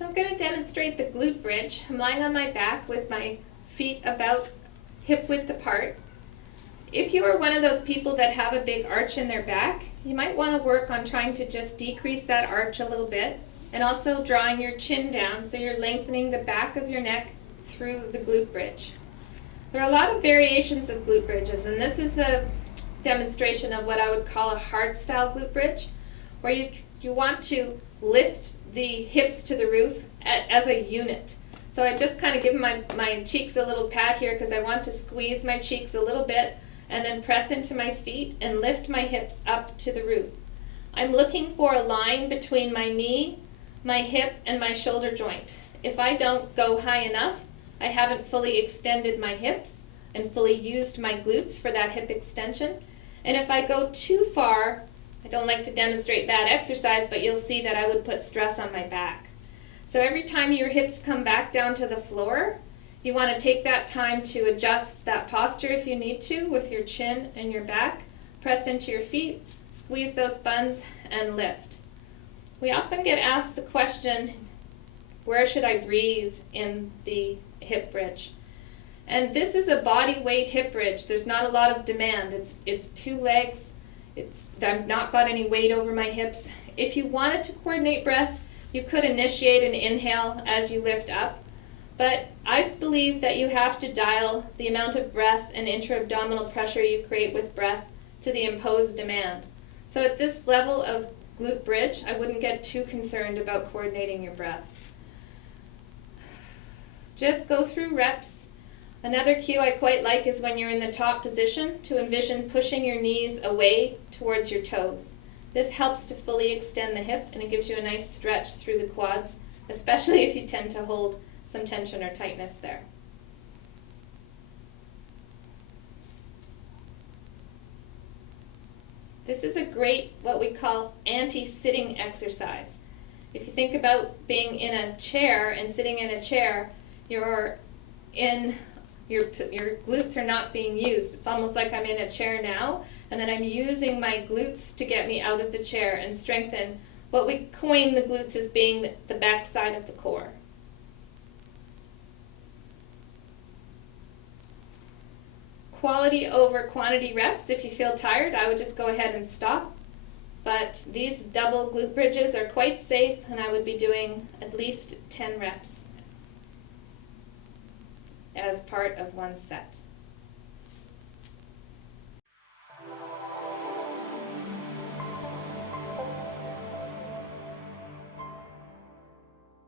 So I'm going to demonstrate the glute bridge. I'm lying on my back with my feet about hip width apart. If you are one of those people that have a big arch in their back, you might want to work on trying to just decrease that arch a little bit, and also drawing your chin down so you're lengthening the back of your neck through the glute bridge. There are a lot of variations of glute bridges, and this is a demonstration of what I would call a hard style glute bridge, where you want to lift the hips to the roof as a unit. So I just kind of give my cheeks a little pat here because I want to squeeze my cheeks a little bit and then press into my feet and lift my hips up to the roof. I'm looking for a line between my knee, my hip, and my shoulder joint. If I don't go high enough, I haven't fully extended my hips and fully used my glutes for that hip extension. And if I go too far, I don't like to demonstrate bad exercise, but you'll see that I would put stress on my back. So every time your hips come back down to the floor, you want to take that time to adjust that posture if you need to with your chin and your back. Press into your feet, squeeze those buns, and lift. We often get asked the question, where should I breathe in the hip bridge? And this is a body weight hip bridge. There's not a lot of demand. It's two legs. I've not got any weight over my hips. If you wanted to coordinate breath, you could initiate an inhale as you lift up. But I believe that you have to dial the amount of breath and intra-abdominal pressure you create with breath to the imposed demand. So at this level of glute bridge, I wouldn't get too concerned about coordinating your breath. Just go through reps. Another cue I quite like is when you're in the top position to envision pushing your knees away towards your toes. This helps to fully extend the hip, and it gives you a nice stretch through the quads, especially if you tend to hold some tension or tightness there. This is a great, what we call anti-sitting exercise. If you think about being in a chair and sitting in a chair, your glutes are not being used. It's almost like I'm in a chair now, and then I'm using my glutes to get me out of the chair and strengthen what we coin the glutes as being the back side of the core. Quality over quantity reps. If you feel tired, I would just go ahead and stop. But these double glute bridges are quite safe, and I would be doing at least 10 reps as part of one set.